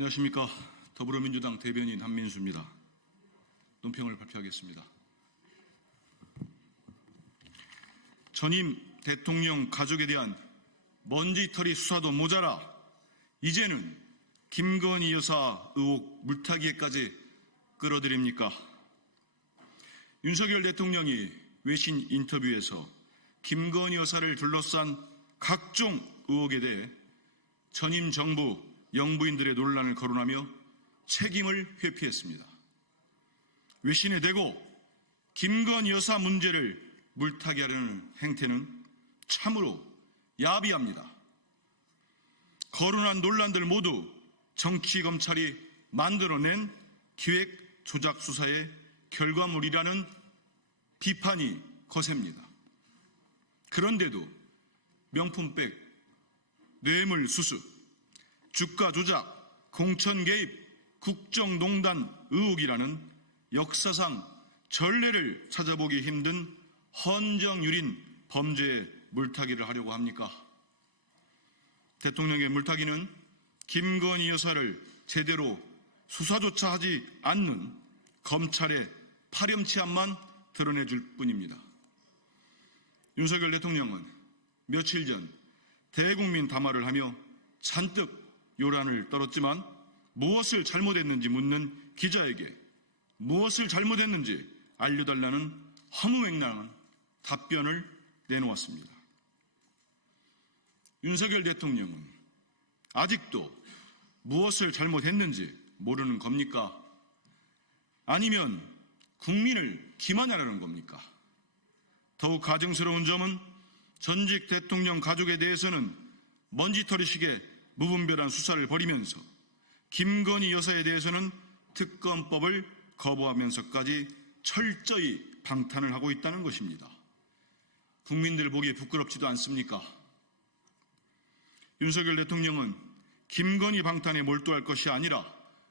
안녕하십니까. 더불어민주당 대변인 한민수입니다. 논평을 발표하겠습니다. 전임 대통령 가족에 대한 먼지털이 수사도 모자라 이제는 김건희 여사 의혹 물타기에까지 끌어들입니까? 윤석열 대통령이 외신 인터뷰에서 김건희 여사를 둘러싼 각종 의혹에 대해 전임 정부 영부인들의 논란을 거론하며 책임을 회피했습니다. 외신에 대고 김건희 여사 문제를 물타기하려는 행태는 참으로 야비합니다. 거론한 논란들 모두 정치검찰이 만들어낸 기획 조작 수사의 결과물이라는 비판이 거셉니다. 그런데도 명품백, 뇌물 수수, 주가 조작, 공천 개입, 국정농단 의혹이라는 역사상 전례를 찾아보기 힘든 헌정유린 범죄에 물타기를 하려고 합니까? 대통령의 물타기는 김건희 여사를 제대로 수사조차 하지 않는 검찰의 파렴치함만 드러내줄 뿐입니다. 윤석열 대통령은 며칠 전 대국민 담화를 하며 잔뜩 요란을 떨었지만 무엇을 잘못했는지 묻는 기자에게 무엇을 잘못했는지 알려달라는 허무맹랑한 답변을 내놓았습니다. 윤석열 대통령은 아직도 무엇을 잘못했는지 모르는 겁니까? 아니면 국민을 기만하려는 겁니까? 더욱 가증스러운 점은 전직 대통령 가족에 대해서는 먼지털이식의 무분별한 수사를 벌이면서 김건희 여사에 대해서는 특검법을 거부하면서까지 철저히 방탄을 하고 있다는 것입니다. 국민들 보기에 부끄럽지도 않습니까? 윤석열 대통령은 김건희 방탄에 몰두할 것이 아니라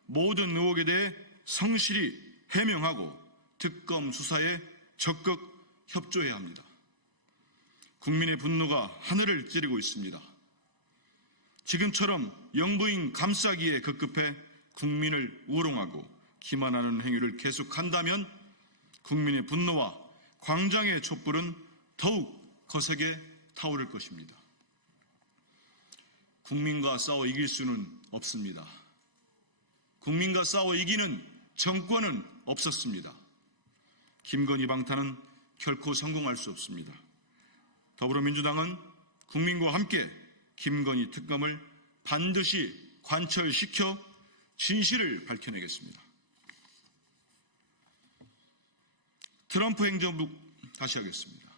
모든 의혹에 대해 성실히 해명하고 특검 수사에 적극 협조해야 합니다. 국민의 분노가 하늘을 찌르고 있습니다. 지금처럼 영부인 감싸기에 급급해 국민을 우롱하고 기만하는 행위를 계속한다면 국민의 분노와 광장의 촛불은 더욱 거세게 타오를 것입니다. 국민과 싸워 이길 수는 없습니다. 국민과 싸워 이기는 정권은 없었습니다. 김건희 방탄은 결코 성공할 수 없습니다. 더불어민주당은 국민과 함께 김건희 특검을 반드시 관철시켜 진실을 밝혀내겠습니다. 트럼프 행정부, 다시 하겠습니다.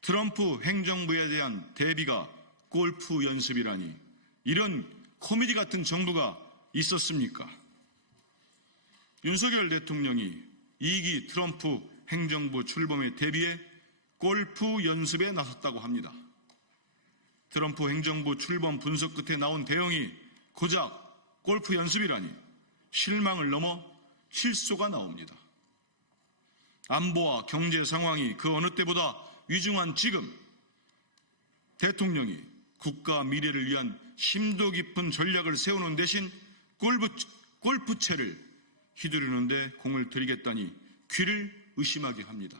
트럼프 행정부에 대한 대비가 골프 연습이라니 이런 코미디 같은 정부가 있었습니까? 윤석열 대통령이 2기 트럼프 행정부 출범에 대비해 골프 연습에 나섰다고 합니다. 트럼프 행정부 출범 분석 끝에 나온 대응이 고작 골프 연습이라니 실망을 넘어 실소가 나옵니다. 안보와 경제 상황이 그 어느 때보다 위중한 지금 대통령이 국가 미래를 위한 심도 깊은 전략을 세우는 대신 골프채를 휘두르는데 공을 들이겠다니 귀를 의심하게 합니다.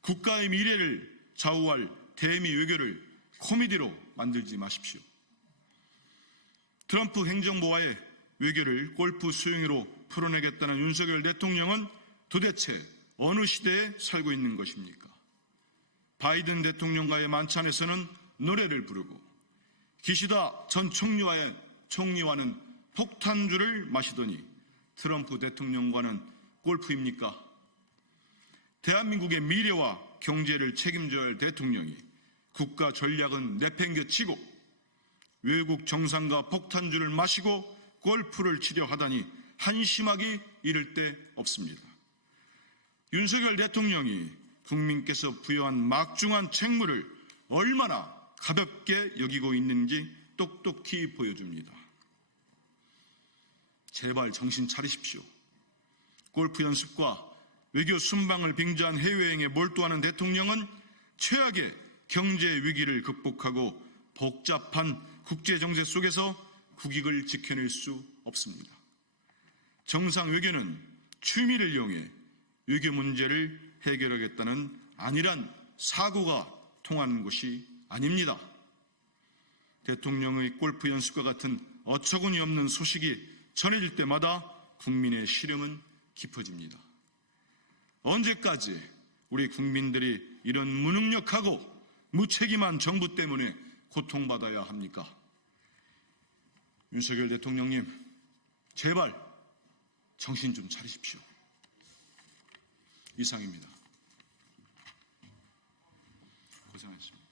국가의 미래를 좌우할 대미 외교를 코미디로 만들지 마십시오. 트럼프 행정부와의 외교를 골프 스윙으로 풀어내겠다는 윤석열 대통령은 도대체 어느 시대에 살고 있는 것입니까? 바이든 대통령과의 만찬에서는 노래를 부르고 기시다 전 총리와는 폭탄주를 마시더니 트럼프 대통령과는 골프입니까? 대한민국의 미래와 경제를 책임져야 할 대통령이 국가 전략은 내팽개치고 외국 정상과 폭탄주를 마시고 골프를 치려 하다니 한심하기 이를 데 없습니다. 윤석열 대통령이 국민께서 부여한 막중한 책무를 얼마나 가볍게 여기고 있는지 똑똑히 보여줍니다. 제발 정신 차리십시오. 골프 연습과 외교 순방을 빙자한 해외여행에 몰두하는 대통령은 최악의 경제 위기를 극복하고 복잡한 국제 정세 속에서 국익을 지켜낼 수 없습니다. 정상 외교는 취미를 이용해 외교 문제를 해결하겠다는 안일한 사고가 통하는 것이 아닙니다. 대통령의 골프 연습과 같은 어처구니 없는 소식이 전해질 때마다 국민의 시름은 깊어집니다. 언제까지 우리 국민들이 이런 무능력하고 무책임한 정부 때문에 고통받아야 합니까? 윤석열 대통령님, 제발 정신 좀 차리십시오. 이상입니다. 고생하셨습니다.